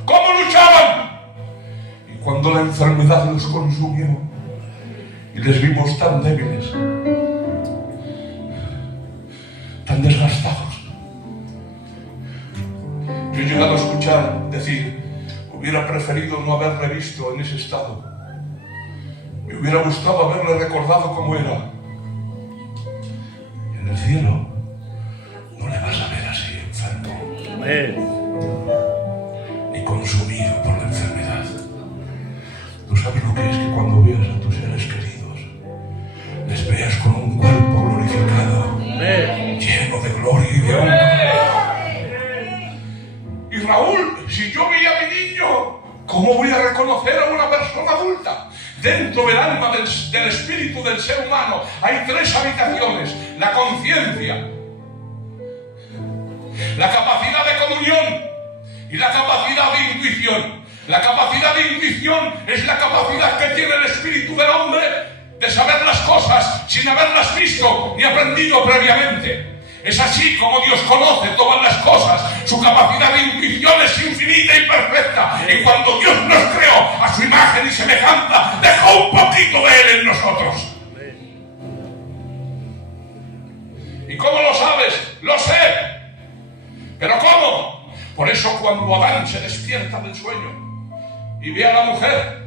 cómo luchaban. Y cuando la enfermedad los consumió y les vimos tan débiles, tan desgastados, yo he llegado a escuchar decir: hubiera preferido no haberle visto en ese estado, me hubiera gustado haberle recordado cómo era. En el cielo no le vas a ver así enfermo, ni consumido por la enfermedad. Tú sabes lo que es que cuando veas a tus seres queridos, les veas con un cuerpo glorificado, lleno de gloria y de honra. Y Raúl, si yo vi a mi niño, ¿cómo voy a reconocer a una persona adulta? Dentro del alma, del espíritu del ser humano, hay 3 habitaciones: la conciencia, la capacidad de comunión y la capacidad de intuición. La capacidad de intuición es la capacidad que tiene el espíritu del hombre de saber las cosas sin haberlas visto ni aprendido previamente. Es así como Dios conoce todas las cosas. Su capacidad de intuición es infinita y perfecta. Y cuando Dios nos creó a su imagen y semejanza, dejó un poquito de Él en nosotros. ¿Y cómo lo sabes? Lo sé. ¿Pero cómo? Por eso cuando Adán se despierta del sueño y ve a la mujer,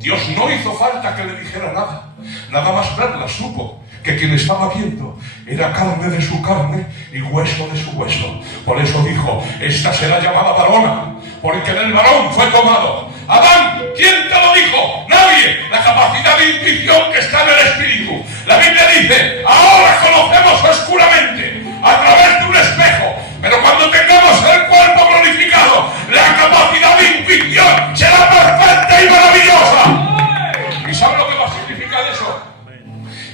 Dios no hizo falta que le dijera nada. Nada más verla supo que quien estaba viendo era carne de su carne y hueso de su hueso. Por eso dijo: esta será llamada varona, porque del varón fue tomado. Adán, ¿quién te lo dijo? Nadie. La capacidad de intuición que está en el espíritu. La Biblia dice: ahora conocemos oscuramente, a través de un espejo, pero cuando tengamos el cuerpo glorificado, la capacidad de intuición será perfecta y maravillosa. ¿Y sabes lo que va a significar eso?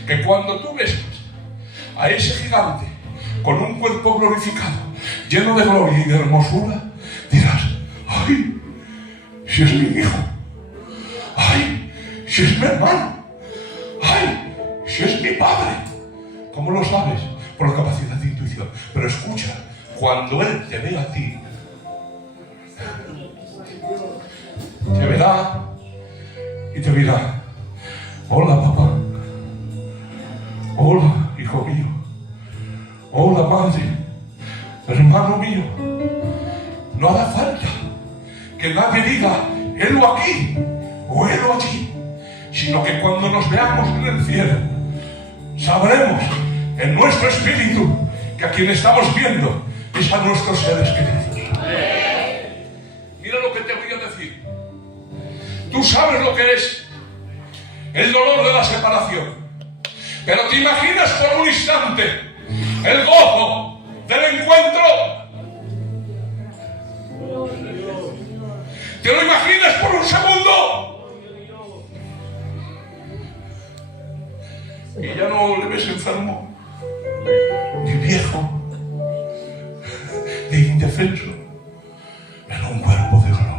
Que cuando tú ves a ese gigante con un cuerpo glorificado, lleno de gloria y de hermosura, dirás: ¡ay, si es mi hijo! ¡Ay, si es mi hermano! ¡Ay, si es mi padre! ¿Cómo lo sabes? Por la capacidad de intuición. Pero escucha, cuando Él te ve a ti, te verá y te dirá: hola, papá. Hola, hijo mío. Hola, madre. Hermano mío. No hará falta que nadie diga: helo aquí o helo allí, sino que cuando nos veamos en el cielo, sabremos en nuestro espíritu que a quien estamos viendo es a nuestros seres queridos. Mira lo que te voy a decir. Tú sabes lo que es el dolor de la separación, pero te imaginas por un instante el gozo del encuentro. ¿Te lo imaginas por un segundo? Y ya no le ves enfermo, ni viejo, ni indefenso, en un cuerpo de gloria.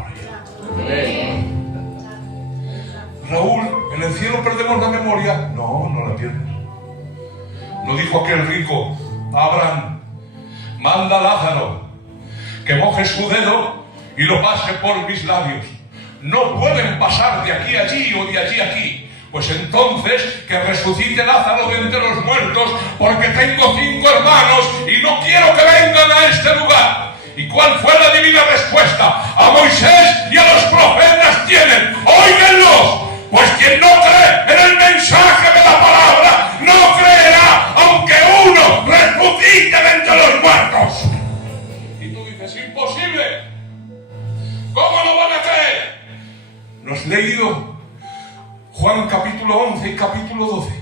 Raúl, ¿en el cielo perdemos la memoria? No, no la pierdes. ¿No dijo aquel rico a Abraham: manda a Lázaro que moje su dedo y lo pase por mis labios? No pueden pasar de aquí a allí o de allí a aquí. Pues entonces que resucite Lázaro de entre los muertos, porque tengo 5 hermanos y no quiero que vengan a este lugar. ¿Y cuál fue la divina respuesta? A Moisés y a los profetas tienen, óiganlos, pues quien no cree en el mensaje de la palabra, no creerá, aunque uno resucite de entre los muertos. Y tú dices, imposible. ¿Cómo no van a creer? ¿No has leído Juan capítulo 11 y capítulo 12?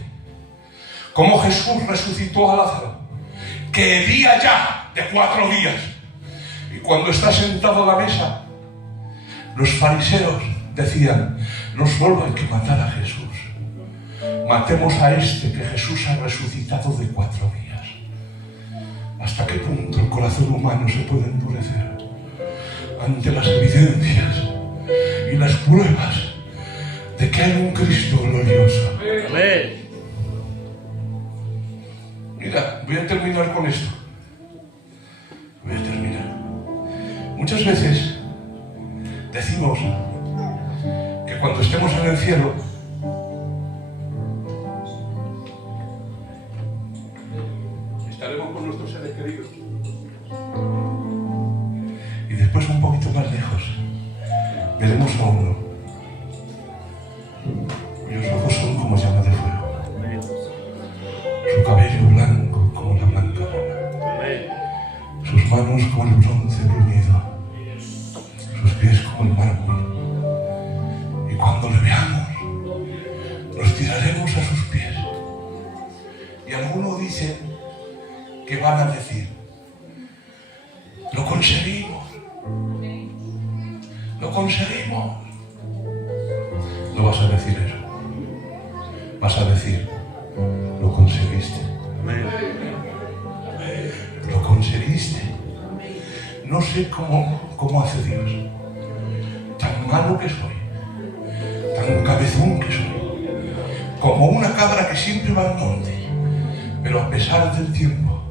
Cómo Jesús resucitó a Lázaro, que hedía ya de 4 días. Y cuando está sentado a la mesa, los fariseos decían, no solo hay que matar a Jesús, matemos a este que Jesús ha resucitado de 4 días. ¿Hasta qué punto el corazón humano se puede endurecer ante las evidencias y las pruebas de que hay un Cristo glorioso? Amén. Mira, voy a terminar con esto. Voy a terminar. Muchas veces decimos que cuando estemos en el cielo estaremos con nuestros seres queridos. Y después, un poquito más lejos, veremos a uno cuyos ojos son como llama de fuego, su cabello blanco como la blanca lana, sus manos como el bronce bruñido, sus pies como el mármol. Y cuando le veamos, nos tiraremos a sus pies. Y algunos dicen que van a decir, lo conseguimos, lo conseguimos. No vas a decir eso. Vas a decir, lo conseguiste. Lo conseguiste. No sé cómo hace Dios. Tan malo que soy, tan cabezón que soy, como una cabra que siempre va al monte, pero a pesar del tiempo,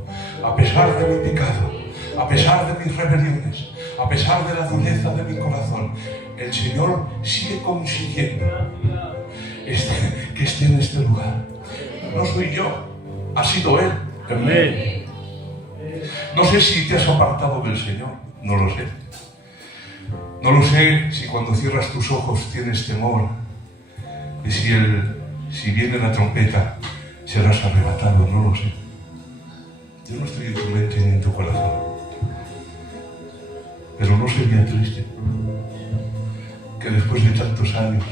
a pesar de mi pecado, a pesar de mis rebeliones, a pesar de la dureza de mi corazón, el Señor sigue consiguiendo que esté en este lugar. No soy yo, ha sido Él. Amén. No sé si te has apartado del Señor, no lo sé. No lo sé si cuando cierras tus ojos tienes temor de si viene la trompeta serás arrebatado, no lo sé. Yo no estoy en tu mente ni en tu corazón. Pero no sería triste que después de tantos años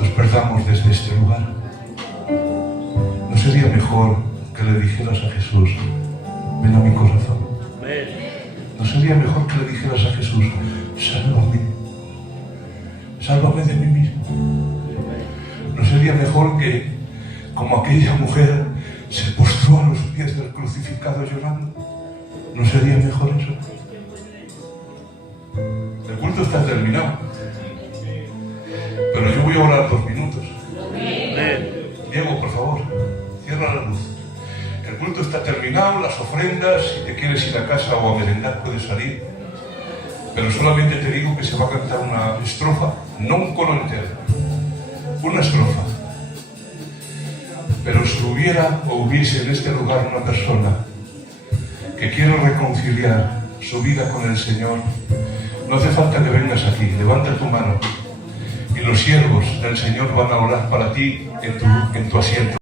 nos perdamos desde este lugar. ¿No sería mejor que le dijeras a Jesús, ven a mi corazón? ¿No sería mejor que le dijeras a Jesús, sálvame, sálvame de mí mismo? ¿No sería mejor que, como aquella mujer se postró a los pies del crucificado llorando? ¿No sería mejor eso? El culto está terminado, pero yo voy a orar 2 minutos. Diego, por favor, cierra la luz. El culto está terminado, las ofrendas, si te quieres ir a casa o a merendar puedes salir, pero solamente te digo que se va a cantar una estrofa, no un coro entero, una estrofa. Pero si hubiera o hubiese en este lugar una persona que quiere reconciliar su vida con el Señor, no hace falta que vengas aquí, levanta tu mano y los siervos del Señor van a orar para ti en tu asiento.